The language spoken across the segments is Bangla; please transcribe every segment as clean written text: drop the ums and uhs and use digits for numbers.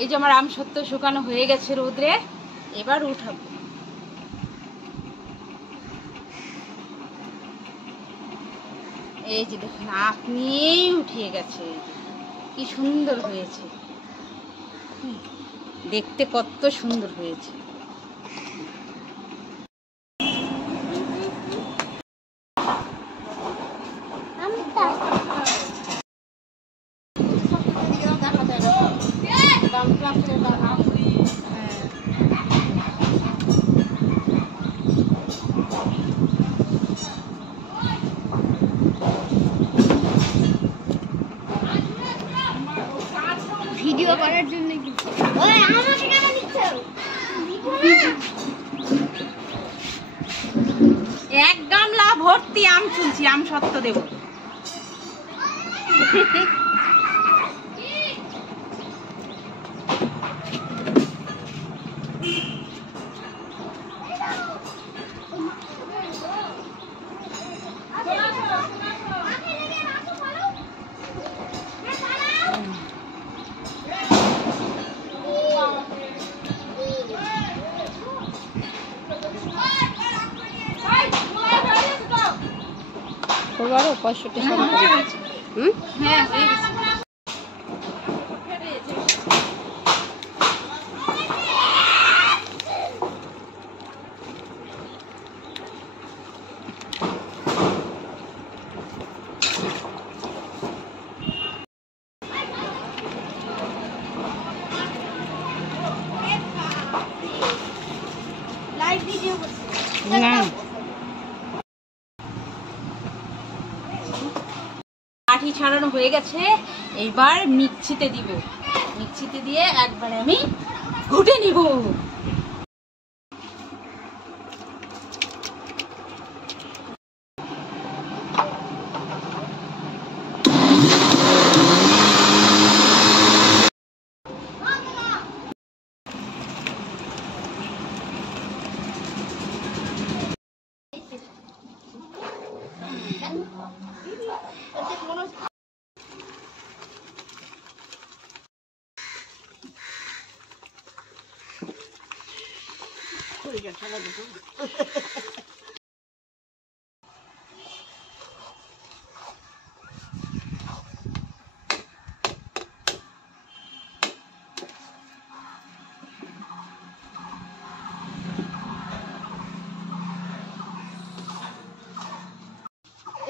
এই যে আমার আম সত্য শুকানো হয়ে গেছে রোদ্রে, এবার উঠাবো। এই যে দেখুন আপনি উঠিয়ে গেছে, কি সুন্দর হয়েছে, দেখতে কত সুন্দর হয়েছে। ভিডিও করার জন্য এক গামলা ভর্তি আম চুলছি, আম সত্য দেব। করবারও 65 টাকা। হ্যাঁ হয়ে গেছে। লাইভ ভিডিও করছি না কাঠি ছাড়ানো হয়ে গেছে, এইবার মিক্সিতে দিব। মিক্সিতে দিয়ে একবারে আমি ঘুটে নিব।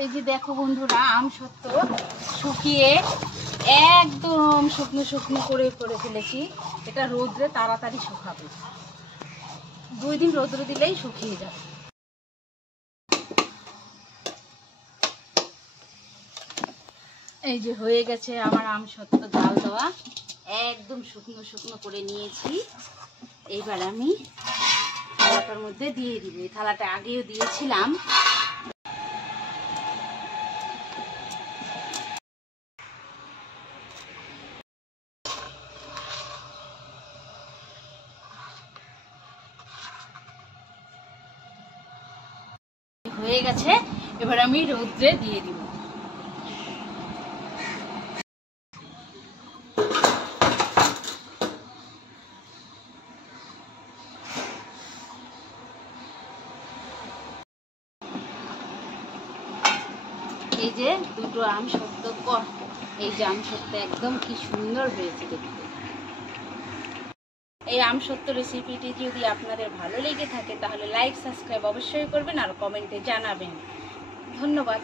এই যে দেখো বন্ধুরা, আম সত্য শুকিয়ে একদম শুকনো শুকনো করে ফেলেছি। এটা রোদ্রে তাড়াতাড়ি শুকাবে, 2 দিন রোদ্রে দিলেই শুকিয়ে যাবে। এই যে হয়ে গেছে আমার আম সত্য জাল দেওয়া, একদম শুকনো শুকনো করে নিয়েছি। এইবার আমি থালাটার মধ্যে দিয়ে দিব। এই থালাটা আগেও দিয়েছিলাম। হয়ে গেছে, এবার আমি রোদ্রে দিয়ে দিব। এই যে দুটো আম সত্য, এই যে আম সত্য একদম কি সুন্দর হয়েছে দেখতে। এই আম সত্য রেসিপিটি যদি আপনাদের ভালো লেগে থাকে তাহলে লাইক সাবস্ক্রাইব অবশ্যই করবেন আর কমেন্টে জানাবেন। ধন্যবাদ।